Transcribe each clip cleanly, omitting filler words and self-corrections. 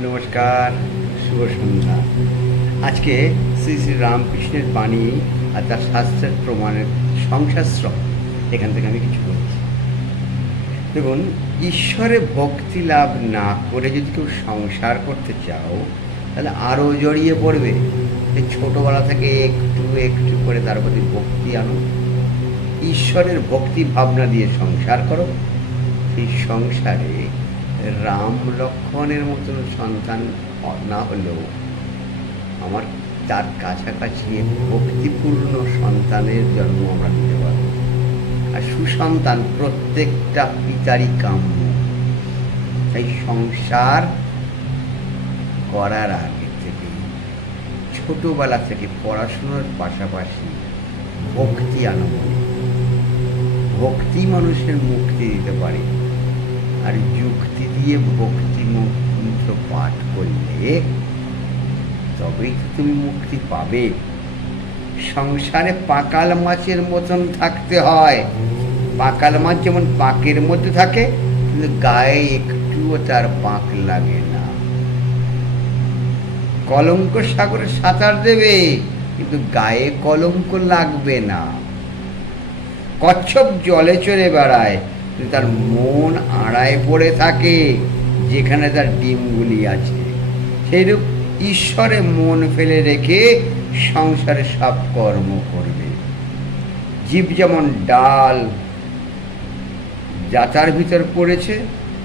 নমস্কার, শুভ সন্ধ্যা। আজকে শ্রী শ্রী রামকৃষ্ণের বাণী আর তার শাস্ত্রের প্রমাণের সংসাশ্রম এখান থেকে আমি কিছু বলছি। দেখুন, ঈশ্বরে ভক্তি লাভ না করে যদি কেউ সংসার করতে চাও তাহলে আরও জড়িয়ে পড়বে। এই ছোটোবেলা থেকে একটু একটু করে তার প্রতি ভক্তি আনো, ঈশ্বরের ভক্তি ভাবনা দিয়ে সংসার করো। সেই সংসারে রাম লক্ষ্মণের মতন সন্তান না হলেও আমার তার কাছাকাছি ভক্তিপূর্ণ সন্তানের জন্ম আমরা দিতে পারব। আর সুসন্তান প্রত্যেকটা পিতারই কাম্য। তাই সংসার করার আগে থেকে ছোটবেলা থেকে পড়াশোনার পাশাপাশি ভক্তি আনন্দ, ভক্তি মানুষের মুক্তি দিতে পারে। আর যুক্তি দিয়ে ভক্তি মন্ত্র পাঠ করলে তবেই তুমি মুক্তি পাবে। সংসারে পাকাল মাছের মতন থাকতে হয়। পাকাল মাছ যেমন পাকের মধ্যে থাকে, কিন্তু গায়ে একটুও তার পাক লাগে না। কলঙ্ক সাগরে সাঁতার দেবে, কিন্তু গায়ে কলঙ্ক লাগবে না। কচ্ছপ জলে চড়ে বেড়ায়, কিন্তু তার মন আড়ায় পড়ে থাকে যেখানে তার ডিমগুলি আছে। সেইরূপ ঈশ্বরে মন ফেলে রেখে সংসারে সব কর্ম করবে। জীব যেমন ডাল জাতার ভিতর পড়েছে,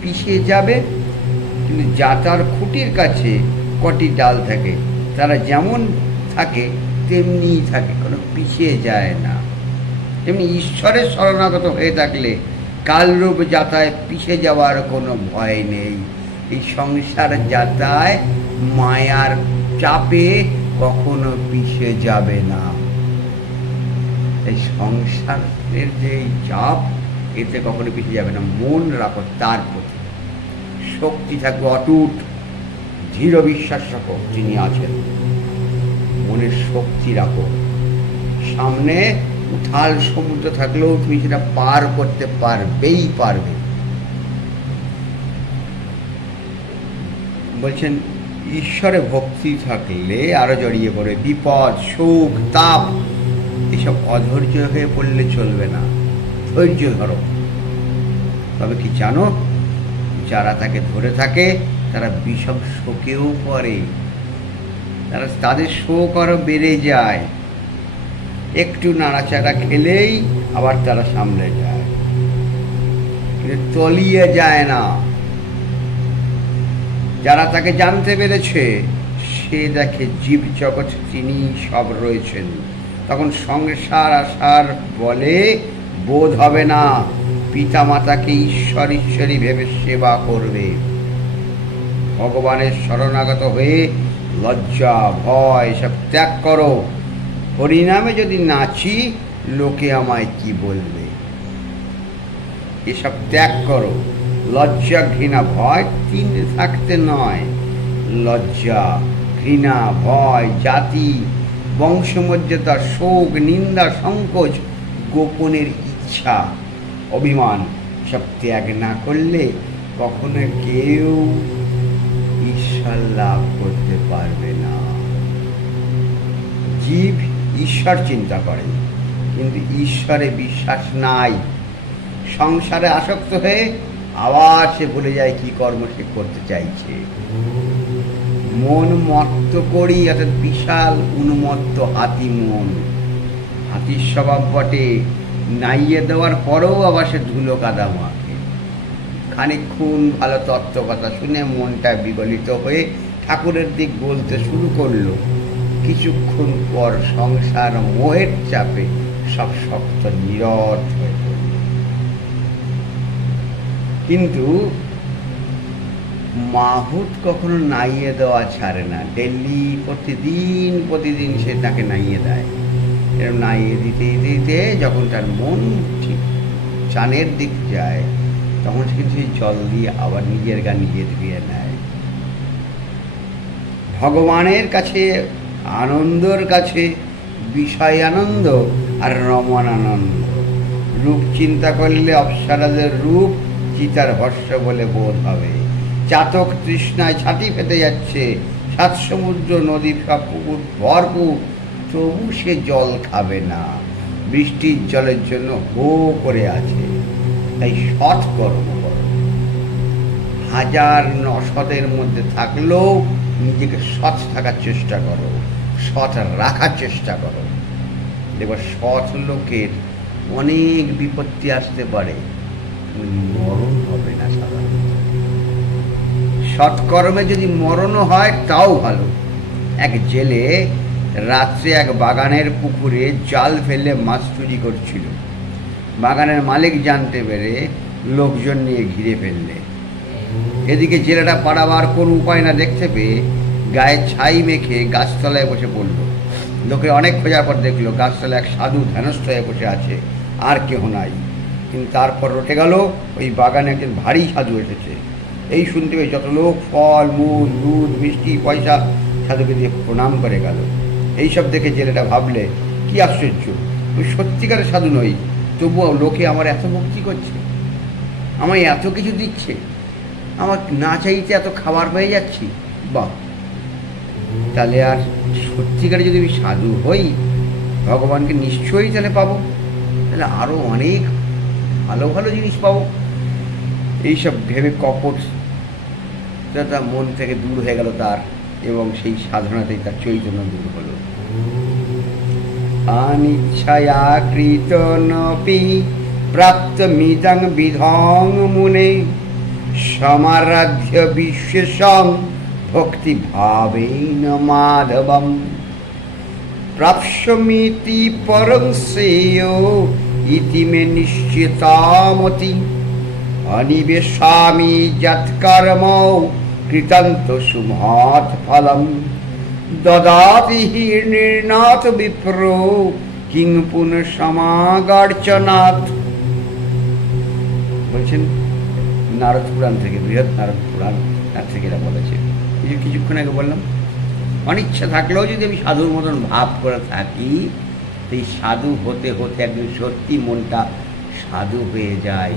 পিছিয়ে যাবে, কিন্তু জাতার খুঁটির কাছে কটি ডাল থাকে, তারা যেমন থাকে তেমনিই থাকে, কোনো পিছিয়ে যায় না। তেমনি ঈশ্বরের শরণাগত হয়ে থাকলে কালরূপ যাতায় পিছিয়ে যাওয়ার কোনো ভয় নেই। এই সংসার যাতায় মায়ার চাপে কখনো পিছিয়ে যাবে না। এই সংসারের যে চাপ, এতে কখনো পিছিয়ে যাবে না। মন রাখো তার প্রতি, শক্তি থাকবে অটুট, দৃঢ় বিশ্বাস রাখো যিনি আছেন। মনের শক্তি রাখো। সামনে উথাল সমুদ্র থাকলেও তুমি সেটা পার করতে পারবেই পারবে। বলছেন ঈশ্বরে ভক্তি থাকলে আরো জড়িয়ে পড়ে। বিপদ, সুখ, তাপ এসব অধৈর্য হয়ে পড়লে চলবে না। ধৈর্য ধরো। তবে কি জানো, যারা তাকে ধরে থাকে তারা বিষম শোকেও পড়ে। তাদের শোক আরো বেড়ে যায়। একটু নাড়াচাড়া খেলেই আবার তারা সামলে যায়, কিন্তু তলিয়ে যায় না। যারা তাকে জানতে পেরেছে সে দেখে জীব জগৎ তিনি সব রয়েছেন। তখন সংসার আসার বলে বোধ হবে না। পিতা মাতাকে ঈশ্বর ঈশ্বরী ভেবে সেবা করবে। ভগবানের শরণাগত হয়ে লজ্জা ভয় সব ত্যাগ করো। হরিনামে যদি নাচি লোকে আমায় কি বলবে, এসব ত্যাগ করো। লজ্জা ঘৃণা ভয় তিন থাকতে নয়। লজ্জা ঘৃণা ভয় জাতি বংশমর্যাদা শোক নিন্দা সংকোচ গোপনের ইচ্ছা অভিমান সব ত্যাগ না করলে কখনো কেউ ঈশ্বর লাভ করতে পারবে না। জীব ঈশ্বর চিন্তা করে, কিন্তু ঈশ্বরে বিশ্বাস নাই। সংসারে আসক্ত হয়ে আবার সে ভুলে যায় কি কর্ম সে করতে চাইছে। মন মত্ত করি, অর্থাৎ বিশাল উন্মত্ত হাতি মন। হাতির স্বভাব বটে, নাইয়ে দেওয়ার পরেও আবার সে ধুলো কাদা মাখে। খানিকক্ষণ ভালো তত্ত্ব কথা শুনে মনটা বিগলিত হয়ে ঠাকুরের দিক বলতে শুরু করলো। কিছুক্ষণ পর সংসার মোহের চাপে সব শক্ত নীরব হয়ে পড়ল। কিন্তু মাহুত কখনো নাইয়ে দেওয়া ছাড়ে না। ডেলি প্রতিদিন সে তাকে নাইয়ে দেয়। এরকম নাইয়ে দিতে দিতে যখন তার মন ঠিক চানের দিক যায়, তখন সে কিন্তু সেই জল দিয়ে আবার নিজের গা নিজে ধুয়ে নেয়। ভগবানের কাছে আনন্দর কাছে বিষয় আনন্দ আর রমণ আনন্দ। রূপ চিন্তা করলে অপ্সরাদের রূপ চিতার ভস্য বলে বোধ হবে। চাতক তৃষ্ণায় ছাতি পেতে যাচ্ছে, সাত সমুদ্র নদী সব পুকুর ভরপুর, তবু সে জল খাবে না, বৃষ্টির জলের জন্য হো করে আছে। তাই সৎ কর্ম করো। হাজার অসতের মধ্যে থাকলেও নিজেকে সৎ থাকার চেষ্টা করো, সৎ রাখার চেষ্টা করো। দেখো সৎ লোকের অনেক বিপত্তি আসতে পারে, মরণ হবে না সাধারণত। সৎকর্মে যদি মরণও হয় তাও ভালো। এক জেলে রাত্রে এক বাগানের পুকুরে জাল ফেলে মাছ চুরি করছিল। বাগানের মালিক জানতে পেরে লোকজন নিয়ে ঘিরে ফেললে। এদিকে জেলেটা পাড়াবার কোনো উপায় না দেখতে পেয়ে গায়ে ছাই মেখে গাছতলায় বসে পড়ল। লোকে অনেক খোঁজার পর দেখলো গাছতলায় এক সাধু ধ্যানস্থ হয়ে বসে আছে, আর কেহ নাই। কিন্তু তারপর রটে গেল ওই বাগানে একজন ভারী সাধু এসেছে। এই শুনতে পেয়ে যত লোক ফল মূল দুধ মিষ্টি পয়সা সাধুকে দিয়ে প্রণাম করে গেল। এইসব দেখে জেলেটা ভাবলে, কি আশ্চর্য, ওই সত্যিকারের সাধু নই, তবুও লোকে আমার এত ভক্তি করছে, আমায় এত কিছু দিচ্ছে, আমার না চাইতে এত খাবার পেয়ে যাচ্ছি। বাহ, তাহলে আর সত্যিকারে যদি আমি সাধু হই, ভগবানকে নিশ্চয়ই তাহলে পাবো, তাহলে আরও অনেক ভালো ভালো জিনিস পাবো। এইসব ভেবে কপট তার মন থেকে দূর হয়ে গেল তার, এবং সেই সাধনাতেই তার চৈতন্য দূর হলো। অনিচ্ছয়া কৃতনপি প্রাপ্তমিদং বিধং মুনে, সমারাধ্য বিশ্বসং ভক্তি ভাবেন মাধবম, প্রাপ্স্যমিতি পরং শ্রেয় ইতি মে নিশ্চিতামতি, অনিবেশামি যৎকর্ম কৃতন্ত সুমহৎ ফলম, দদাতি হির্নির্নাথ বিপ্রো কিং পুনঃসমাগর্চনাথ। বলছেন নারদ পুরাণ থেকে, বৃহৎ নারদ পুরাণ থেকে এরা বলেছে। কিছুক্ষণ আগে বললাম, অনিচ্ছা থাকলেও যদি আমি সাধুর মতন ভাব করে থাকি, সেই সাধু হতে হতে একদিন সত্যি মনটা সাধু হয়ে যায়।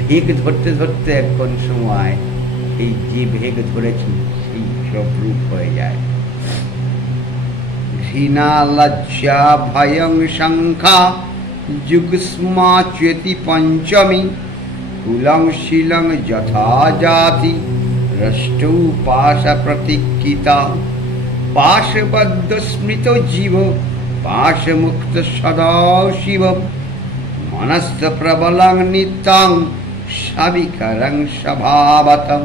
ভেগ ধরতে ধরতে কোন সময় এই যে ভেগ ধরেছি সেই সব রূপ হয়ে যায়। ঘৃণা লজ্জা ভয়ং শঙ্কা যুগ্মা চ্যতি পঞ্চমী, কুলং শিলং যথা জাতি রষ্টৌ পাশ প্রতীক্ষিতা, পাশবদ্ধ স্মৃত জীব পাশমুক্ত সদা শিব, মনস্থ প্রবলং নিত্যং সাবিকরং স্বভাবতম,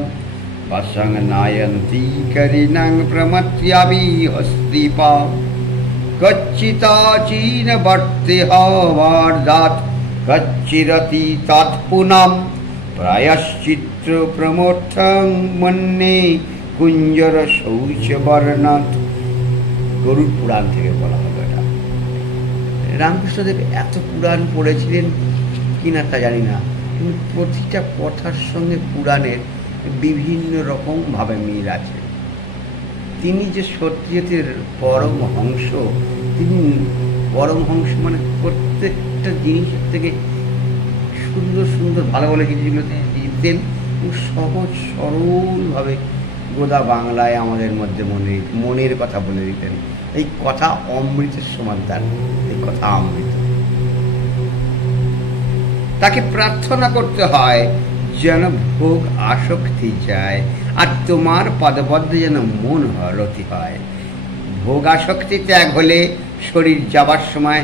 বসং নায়ন্তি করিণং প্রমত্যাবি হস্তিপা, কচ্চিতাচীন বর্তে হবার্ধাৎ কচ্চিরতি তৎপুনাম, প্রায়শ্চিত্র প্রমোর্থং মন্যে কুঞ্জর শৌচ বর্ণাৎ। গরুড় পুরাণ থেকে বলা হলো এটা। রামকৃষ্ণদেব এত পুরাণ পড়েছিলেন কিনা তা জানি না, কিন্তু প্রতিটা কথার সঙ্গে পুরাণের বিভিন্ন রকমভাবে মিল আছে। তিনি যে সত্যিয়তের পরমহংস, তিনি পরমহংস মানে প্রত্যেকটা জিনিসের থেকে সুন্দর সুন্দর ভালো ভালো জিনিসগুলো তিনি দিতেন, সহজ সরলভাবে গোদা বাংলায় আমাদের মধ্যে মনের কথা বলে দিতেন। এই কথা অমৃতের সমান, তার এই কথা অমৃত। তাকে প্রার্থনা করতে হয় যেন ভোগ আসক্তি যায়, আর তোমার পদবদ্ধে যেন মন রতি হয়। ভোগ আসক্তি ত্যাগ হলে শরীর যাবার সময়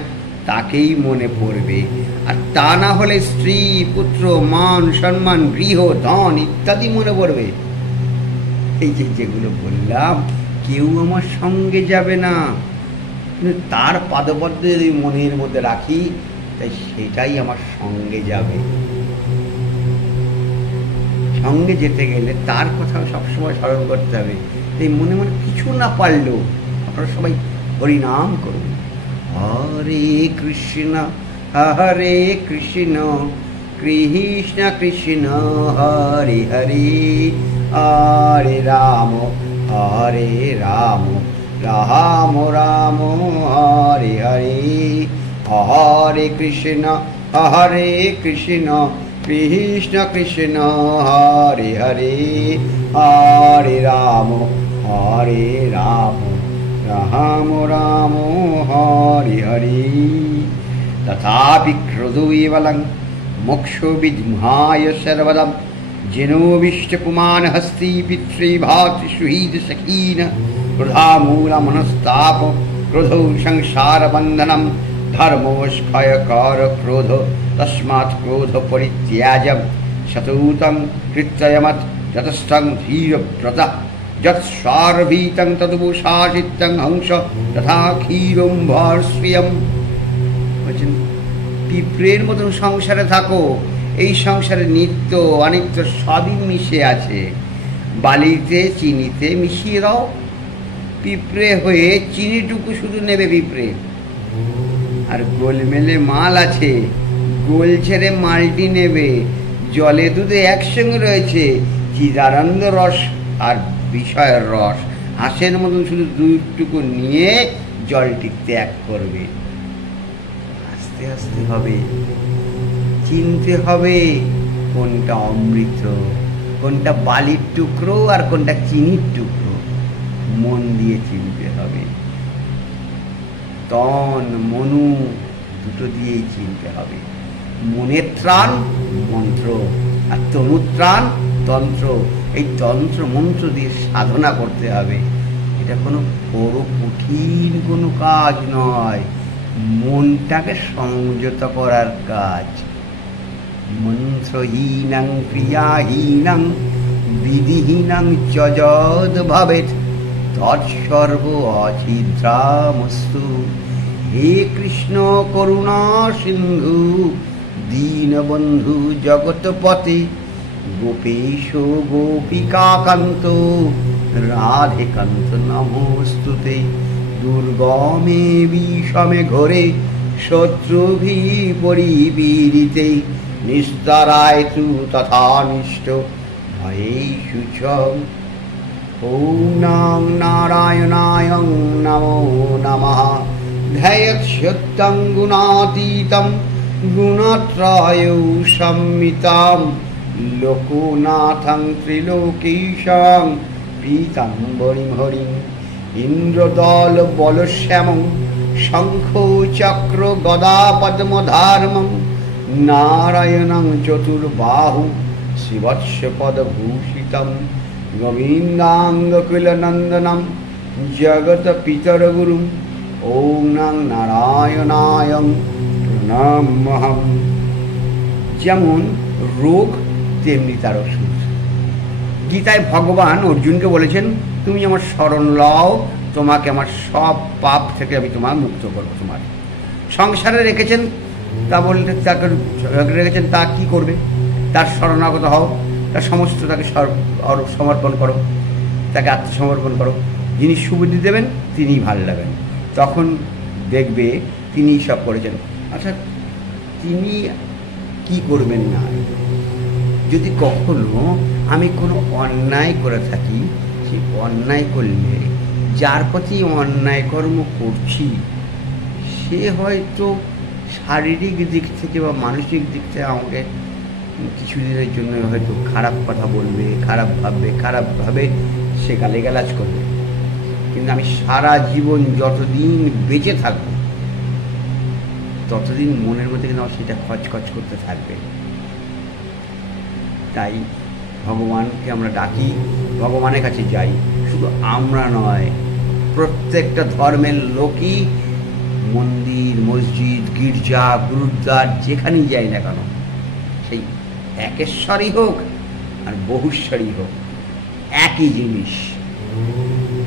তাকেই মনে পড়বে, আর তা না হলে স্ত্রী পুত্র মান সম্মান গৃহ ধন ইত্যাদি মনে পড়বে। এই যে যেগুলো বললাম, কেউ আমার সঙ্গে যাবে না, কিন্তু তার পাদপদ্ম যদি মনের মধ্যে রাখি, তাই সেটাই আমার সঙ্গে যাবে। সঙ্গে যেতে গেলে তার কথা সবসময় স্মরণ করতে হবে। এই মনে মনে কিছু না পারলেও আপনারা সবাই হরিনাম করুন। হরে কৃষ্ণ হরে কৃষ্ণ কৃষ্ণ কৃষ্ণ হরে হরে, হরে রাম রাম রাম হরে হরে, হরে কৃষ্ণ কৃষ্ণ কৃষ্ণ হরে হরে হরে রাম রাম রাম হরে হরে। তথাপি ক্রোধোবলং মোক্ষো বিদ্মহায় সর্বদম যেনোবিষ্ট পুমান হস্তি পিতৃভাতৃসুহৃদ সখীন ক্রোধা মূল মনস্তাপ ক্রোধৌ সংসার বন্ধনম ধর্মোষ্ক্ষয় কর ক্রোধ তস্মাৎ ক্রোধ পরিত্যাজম শতূতং কৃত্যয়মত যতস্থং ধীরব্রত যৎস্বারভীতং তদুপসাচিত্তং হংস তথা ক্ষীরম্ভর্ষ্যম। বলছেন পিঁপড়ের মতন সংসারে থাকো, এই সংসারে নিত্য অনিত্য সবই মিশে আছে, বালিতে চিনিতে মিশিয়ে দাও। পিঁপড়ে হয়ে চিনিটুকু শুধু নেবে পিঁপড়ে, আর গোলমেলে মাল আছে, গোল ছেড়ে মালটি নেবে। জলে দুধে একসঙ্গে রয়েছে চিদানন্দ রস আর বিষয়ের রস, হাঁসের মতন শুধু দুধটুকু নিয়ে জলটি ত্যাগ করবে। আস্তে আস্তে হবে, চিনতে হবে কোনটা অমৃত, কোনটা বালির টুকরো আর কোনটা চিনির টুকরো, মন দিয়ে চিনতে হবে। তন মনু দুটো দিয়েই চিনতে হবে। মনের ত্রাণ মন্ত্র, আর তনুর ত্রাণ তন্ত্র। এই তন্ত্র মন্ত্র দিয়ে সাধনা করতে হবে। এটা কোনো বড় কঠিন কোনো কাজ নয়, মনটাকে সংযত করার কাজ। মন্ত্রহীনং ক্রিয়াহীনং বিধিহীনং যদ ভবেৎ তৎসর্ব অছিদ্রামস্তু। হে কৃষ্ণ করুণা সিন্ধু দীনবন্ধু জগৎপতে গোপেশ গোপিকাকান্ত রাধেকান্ত নমস্তুতে। দুর্গমে বিষমে ঘোরে শত্রুভি পরিপীড়িতে নিস্তারায় তু তথানিষ্ট ভয়েষু চ। ওম নং নারায়ণায় নমো নমঃ। ধ্যায়ৎসত্যং গুণাতীতং গুণত্রয়ৌ সম্মিতাম লোকনাথং ত্রিলোকেশং পীতাম্বরীং হরিং ইন্দ্রদল বলশ্যামং শঙ্খ চক্র গদা পদ্মধার্মং নারায়ণং চতুর্বাহু শিবৎসপদভূষিতং গোবিন্দাঙ্গকুলনন্দনম জগৎ পিতরগুরুম। ওম নং নারায়ণায় প্রণামহম। যেমন রোগ তেমনি তার ওষুধ। গীতায় ভগবান অর্জুনকে বলেছেন, তুমি আমার শরণ লও, তোমাকে আমার সব পাপ থেকে আমি তোমার মুক্ত করবো। তোমার সংসারে রেখেছেন, তা বলতে তাকে রেখেছেন, তা কি করবে? তার শরণাগত হও, তার সমস্ত তাকে সমর্পণ করো, তাকে আত্মসমর্পণ করো। যিনি সুবুদ্ধি দেবেন তিনিই ভাল লাগবেন, তখন দেখবে তিনিই সব করেছেন। আচ্ছা, তিনি কি করবেন না? যদি কখনো আমি কোনো অন্যায় করে থাকি, সেই অন্যায় করলে যার প্রতি অন্যায় কর্ম করছি সে হয়তো শারীরিক দিক থেকে বা মানসিক দিক থেকে আমাকে কিছুদিনের জন্য হয়তো খারাপ কথা বলবে, খারাপ ভাববে, খারাপভাবে সে গালিগালাজ করবে, কিন্তু আমি সারা জীবন যতদিন বেঁচে থাকবো ততদিন মনের মধ্যে কিন্তু আমার সেটা খচখচ করতে থাকবে। তাই ভগবানকে আমরা ডাকি, ভগবানের কাছে যাই। শুধু আমরা নয়, প্রত্যেকটা ধর্মের লোকই মন্দির, মসজিদ, গির্জা, গুরুদ্বার যেখানেই যাই না কেন, সেই একেশ্বরই হোক আর বহুশ্বরই হোক, একই জিনিস।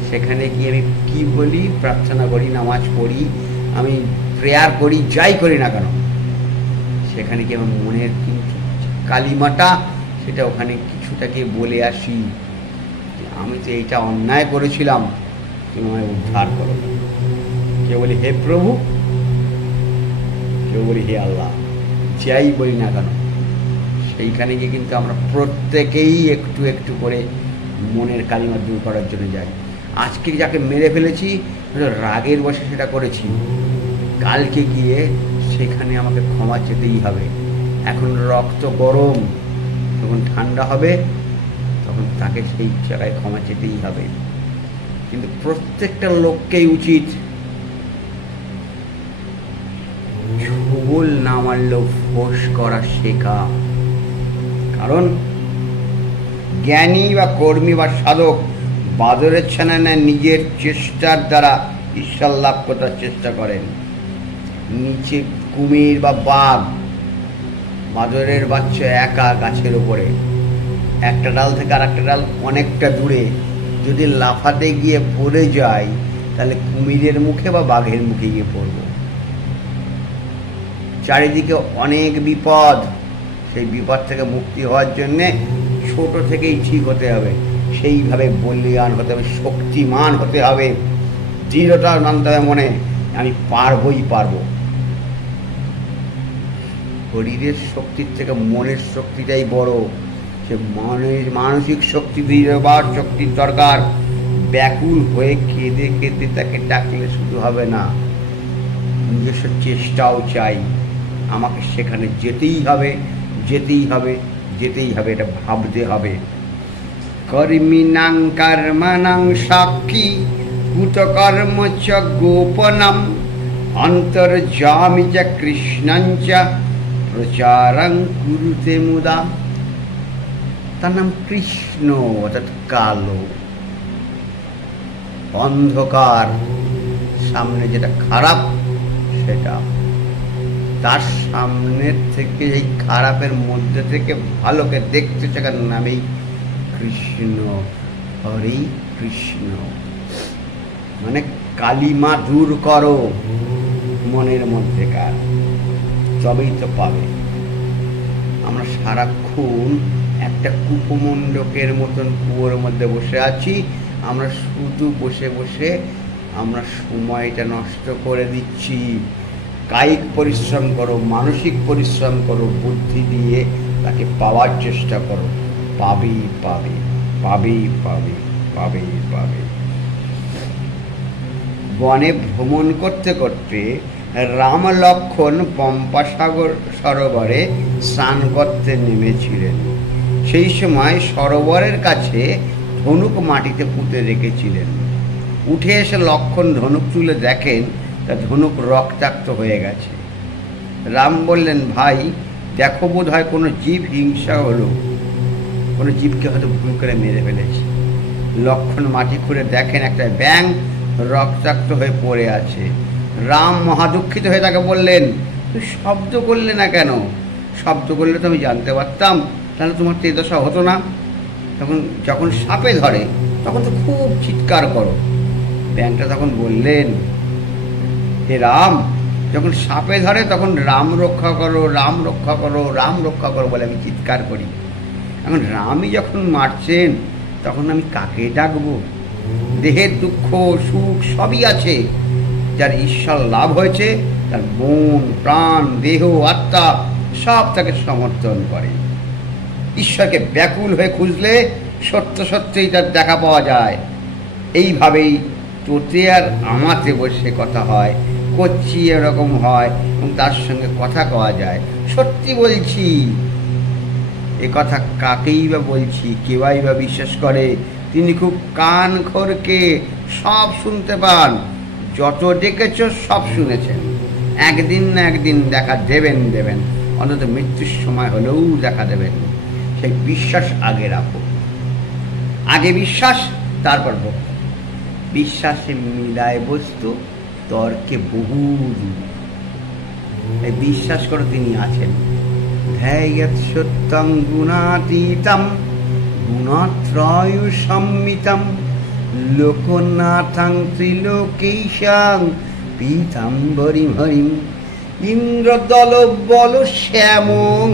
সেখানে গিয়ে আমি কি বলি, প্রার্থনা করি, নামাজ পড়ি, আমি প্রেয়ার করি, যাই করি না কেন, সেখানে কি আমার মনের কিন্তু কালিমাটা সেটা ওখানে কিছুটাকে বলে আসি, আমি তো এইটা অন্যায় করেছিলাম, তুমি আমায় উদ্ধার করো। কেউ বলি হে প্রভু, কেউ বলি হে আল্লাহ, যাই বলি না কেন সেইখানে গিয়ে কিন্তু আমরা প্রত্যেকেই একটু একটু করে মনের কালিমা দূর করার জন্য যাই। আজকে যাকে মেরে ফেলেছি রাগের বশে সেটা করেছি, কালকে গিয়ে সেখানে আমাকে ক্ষমা চেতেই হবে। এখন রক্ত গরম, যখন ঠান্ডা হবে তখন তাকে সেই জায়গায় ক্ষমা চেতেই হবে। কিন্তু প্রত্যেকটা লোককেই উচিত ঝোল না মারলেও ফোঁস করা শেখা। কারণ জ্ঞানী বা কর্মী বা সাধক বাদরের ছানা না নিজের চেষ্টার দ্বারা ঈশ্বর লাভ করার চেষ্টা করেন। নিচে কুমির বা বাঘ, বাদরের বাচ্চা একা গাছের উপরে, একটা ডাল থেকে আর একটা ডাল অনেকটা দূরে, যদি লাফাতে গিয়ে পড়ে যায় তাহলে কুমিরের মুখে বা বাঘের মুখে গিয়ে পড়ব। চারিদিকে অনেক বিপদ, সেই বিপদ থেকে মুক্তি হওয়ার জন্যে ছোট থেকেই ঠিক হতে হবে, সেইভাবে বলিয়ান হতে হবে, শক্তিমান হতে হবে, দৃঢ়তা মানতে হবে মনে, আমি পারবই পারবো। শরীরের শক্তির থেকে মনের শক্তিটাই বড়। সে মানসিক শক্তি, দৃঢ়বার শক্তির দরকার। ব্যাকুল হয়ে কেঁদে কেঁদে তাকে ডাকলে শুধু হবে না, নিজস্ব চেষ্টাও চাই। আমাকে সেখানে যেতেই হবে, যেতেই হবে, যেতেই হবে, এটা ভাবতে হবে। কর্মিণাং কর্মণাং সাক্ষী কুতকর্ম চ গোপনম অন্তর্যামি চ কৃষ্ণং চ প্রচারং কুরুতে মুদা। তার নাম কৃষ্ণ, অর্থাৎ কালো, অন্ধকার, সামনে যেটা খারাপ সেটা, তার সামনের থেকে এই খারাপের মধ্যে থেকে ভালোকে দেখতে থাকার নামেই কৃষ্ণ। হরে কৃষ্ণ মানে কালিমা দূর করো মনের মধ্যেকার, তবেই তো পাবে। আমরা সারাক্ষণ একটা কূপমণ্ডকের মতন কুয়োর মধ্যে বসে আছি। আমরা শুধু বসে বসে আমরা সময়টা নষ্ট করে দিচ্ছি। কায়িক পরিশ্রম করো, মানসিক পরিশ্রম করো, বুদ্ধি দিয়ে তাকে পাওয়ার চেষ্টা করো, পাবেই পাবে, পাবেই পাবে, পাবেই পাবে। বনে ভ্রমণ করতে করতে রাম লক্ষ্মণ পম্পাসাগর সরোবরে স্নান করতে নেমেছিলেন। সেই সময় সরোবরের কাছে ধনুক মাটিতে পুঁতে রেখেছিলেন। উঠে এসে লক্ষ্মণ ধনুক তুলে দেখেন তা ধনুক রক্তাক্ত হয়ে গেছে। রাম বললেন, ভাই দেখো, বোধ হয় কোনো জীব হিংসা হলো, কোনো জীবকে হয়তো ভুল করে মেরে ফেলেছে। লক্ষ্মণ মাটি খুঁড়ে দেখেন একটা ব্যাঙ রক্তাক্ত হয়ে পড়ে আছে। রাম মহাদুঃখিত হয়ে তাকে বললেন, তুই শব্দ করলে না কেন? শব্দ করলে তো আমি জানতে পারতাম, তাহলে তোমার তো এই দশা হতো না। যখন সাপে ধরে তখন তো খুব চিৎকার করো। ব্যাঙটা তখন বললেন, হে রাম, যখন সাপে ধরে তখন রাম রক্ষা করো, রাম রক্ষা করো, রাম রক্ষা করো বলে আমি চিৎকার করি। এখন রামই যখন মারছেন তখন আমি কাকে ডাকবো? দেহের দুঃখ সুখ সবই আছে। যার ঈশ্বর লাভ হয়েছে তার মন প্রাণ দেহ আত্মা সব তাকে সমর্থন করে। ঈশ্বরকে ব্যাকুল হয়ে খুঁজলে সত্য সত্যই তার দেখা পাওয়া যায়। এইভাবেই তোতে আর আমাতে বসে কথা হয়, করছি এরকম হয় এবং তার সঙ্গে কথা কওয়া যায়। সত্যি বলছি, এ কথা কাকেই বা বলছি, কেউই বা বিশ্বাস করে? তিনি খুব কান খোরকে সব শুনতে পান, যত ডেকেছ সব শুনেছেন। একদিন না একদিন দেখা দেবেন, অন্তত মৃত্যুর সময় হলেও দেখা দেবেন। সেই বিশ্বাস আগে রাখো, আগে বিশ্বাস তারপর ভক্তি। বিশ্বাসে মিলায় বস্তু, তর্কে বহু দূর। এই বিশ্বাস করো তিনি আছেন। ধ্যায়ৎ সত্যং গুণাতীতম গুণত্রয় সম্মিতম লোকনাথং ত্রিলোকেশাং পীতাম্বরীম হরিম ইন্দ্রদল বল শ্যামং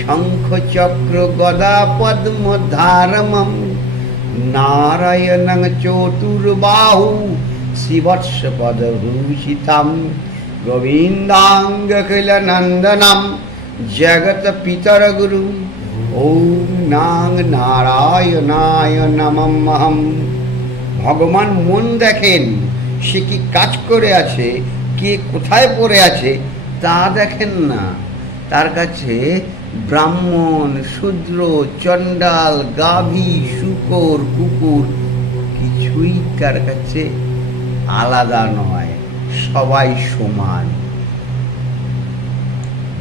শঙ্খ চক্র গদা পদ্মধারমম নারায়ণং চতুর্বাহু শিবৎস পদভূষিতম গোবিন্দাঙ্গখিলনন্দনম জগৎ পিতর গুরু ওম নাং নারায়ণায় নমঃ। ভগবান মন দেখেন, সে কি কাজ করে আছে, কে কোথায় পড়ে আছে তা দেখেন না। তার কাছে ব্রাহ্মণ, শূদ্র, চণ্ডাল, গাভী, শূকর, কুকুর কিছুই তার কাছে আলাদা নয়, সবাই সমান।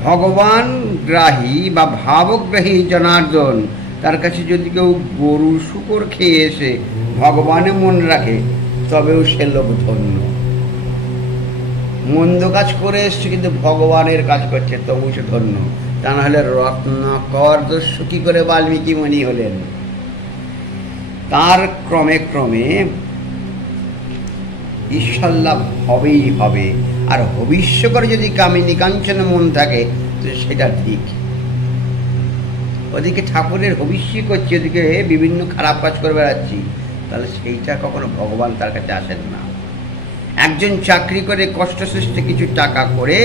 ভগবান গ্রাহী বা ভাবগ্রাহী জনার্দন, তার কাছে যদি কেউ গরু শূকর খেয়ে এসে ভগবানে মন রাখে, তবেও সে লোক ধন্য। মন্দ কাজ করে এসছে কিন্তু ভগবানের কাজ করছে, তবু সে ধন্য। তা নাহলে রত্নাকর দস্যু কি করে বাল্মীকি মুনি হলেন? তার ক্রমে ক্রমে ঈশ্বর লাভ হবেই হবে। আর ভবিষ্যৎ যদি কামিনী কাঞ্চনে মন থাকে তো সেটা ঠিক। ওদিকে ঠাকুরের ভবিষ্যৎ করছি, ওদিকে বিভিন্ন খারাপ কাজ করে বেড়াচ্ছি, তাহলে সেইটা কখনো ভগবান তার কাছে আসেন না। একজন চাকরি করে কষ্ট সৃষ্টে কিছু টাকা করে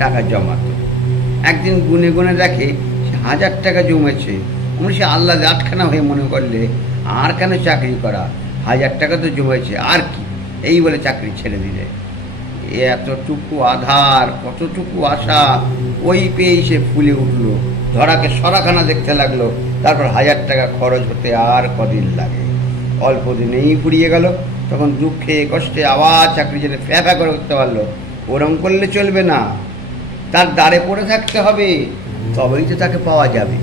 টাকা জমাতো, একদিন গুনে গুনে দেখে সে 1000 টাকা জমেছে। সে আল্লাহ আটখানা হয়ে মনে করলে আর কেন চাকরি করা, 1000 টাকা তো জমেছে, আর কি, এই বলে চাকরি ছেড়ে দিলে। এতটুকু আধার, কতটুকু আশা, ওই পেয়েই সে ফুলে উঠলো, ধরাকে সরাখানা দেখতে লাগলো। তারপর 1000 টাকা খরচ হতে আর কদিন লাগে, অল্প দিনেই ফুরিয়ে গেল। তখন দুঃখে কষ্টে আবার চাকরি যেতে ফ্যাফা করে করতে পারলো। ওরম করলে চলবে না, তার দ্বারে পড়ে থাকতে হবে, তবেই তো তাকে পাওয়া যাবে।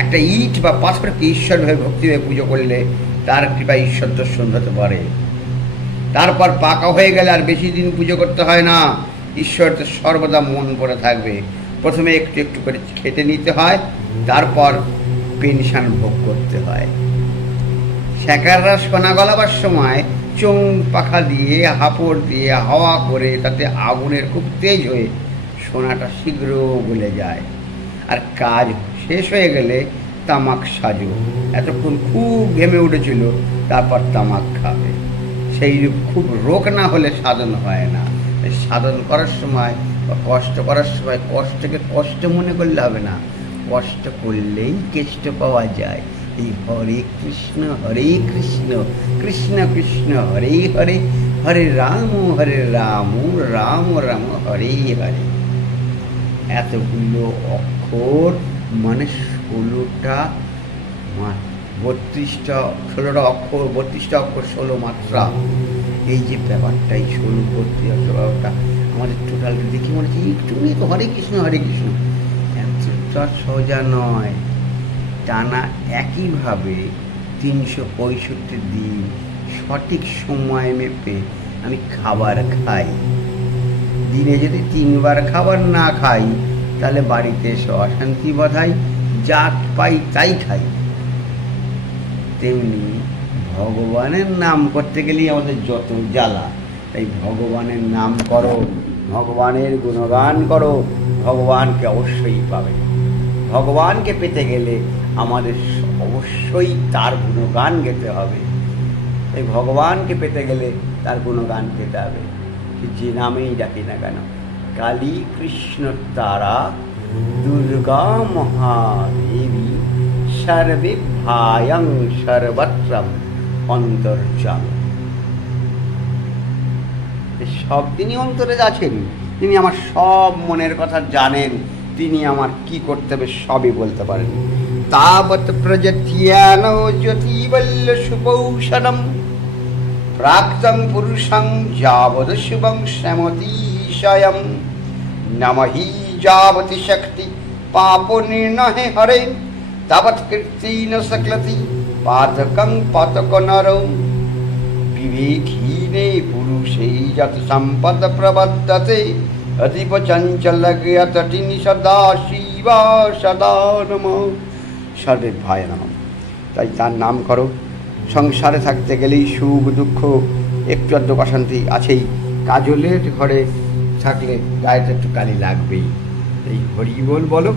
একটা ইট বা পাথরকে ঈশ্বর ভাবে ভক্তিভাবে পুজো করলে তার কৃপা ঈশ্বর দর্শন হতে পারে। তারপর পাকা হয়ে গেলে আর বেশি দিন পুজো করতে হয় না, ঈশ্বর তো সর্বদা মন পড়ে থাকবে। প্রথমে একটু একটু করে খেতে নিতে হয়, তারপর পেনশন ভোগ করতে হয়। শেখাররা সোনা গলাবার সময় চোং পাখা দিয়ে, হাঁপড় দিয়ে হাওয়া করে, তাতে আগুনের খুব তেজ হয়ে সোনাটা শীঘ্র গলে যায়। আর কাজ শেষ হয়ে গেলে তামাক সাজো, এতক্ষণ খুব ঘেমে উঠেছিল, তারপর তামাক খাবে। সেই খুব রোগ না হলে সাধন হয় না। সাধন করার সময় বা কষ্ট করার সময় কষ্টকে কষ্ট মনে করলে হবে না, কষ্ট করলেই কেষ্ট পাওয়া যায়। এই হরে কৃষ্ণ কৃষ্ণ কৃষ্ণ হরে হরে, হরে রাম রাম রাম হরে হরে। এতগুলো অক্ষর মানে 16টা 16টা অক্ষর, 32টা অক্ষর, 16 মাত্রা। এই যে ব্যাপারটাই 16 করতে ব্যাপারটা আমাদের টোটালটা দেখি মনে হচ্ছে একটু তো হরে কৃষ্ণ এতটা সোজা নয়। টানা একইভাবে 365 দিন সঠিক সময় মেপে আমি খাবার খাই। দিনে যদি 3 বার খাবার না খাই, তাহলে বাড়িতে এসে অশান্তি বাধাই, যা পাই তাই খাই। তেমনি ভগবানের নাম করতে গেলেই আমাদের যত জ্বালা। তাই ভগবানের নাম করো, ভগবানের গুণগান করো, ভগবানকে অবশ্যই পাবে। ভগবানকে পেতে গেলে আমাদের অবশ্যই তার গুণগান গেতে হবে। এই ভগবানকে পেতে গেলে তার গুণগান পেতে হবে, যে নামেই ডাকি না কেন। কালী, কৃষ্ণ, তারা, দুর্গা, মহাদেবী, সর্বে ভায়ং সর্বত্রম অন্তর্যাম। সব তিনি অন্তরে আছেন, তিনি আমার সব মনের কথা জানেন, তিনি আমার কি করতে হবে সবই বলতে পারেন। তাবৎ প্রযত্যান জ্যোতিবল্ল সুপৌষণম প্রাক্তং পুরুষং যাবদ শুভং শ্যামতিশয়ম নমহি যাবতি শক্তি পাপ নির্ণহে হরে তাবৎ কীর্তিন সকলতি পাতকং পাতক নরৌ বিবেকহীনে পুরুষে যত সম্পদ প্রবদ্ধতে অতীব চঞ্চল তটিনি সদা শিবা সদা নমঃ সর্বে ভায় নমঃ। তাই তার নাম করো। সংসারে থাকতে গেলেই সুখ দুঃখ একটু আধটু অশান্তি আছেই। কাজলের ঘরে থাকলে গায়েতে একটু কালি লাগবেই। এই হরি বল বলো,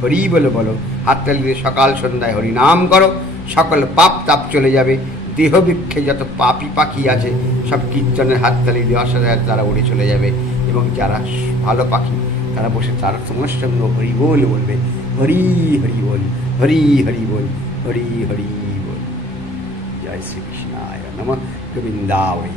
হরি বলে বলো, হাততালি দিয়ে সকাল সন্ধ্যায় হরি নাম করো, সকল পাপ তাপ চলে যাবে। দেহবৃক্ষে যত পাপি পাখি আছে সব কীর্তনের হাততালি দিয়ে অসাধারণ তারা উড়ে চলে যাবে। এবং যারা ভালো পাখি তারা বসে তার সমস্ত হরি বল বলবে, হরি হরি বল, হরি হরি বল, হরি হরি বল। জয় শ্রীকৃষ্ণায় নমঃ। গোবিন্দায়।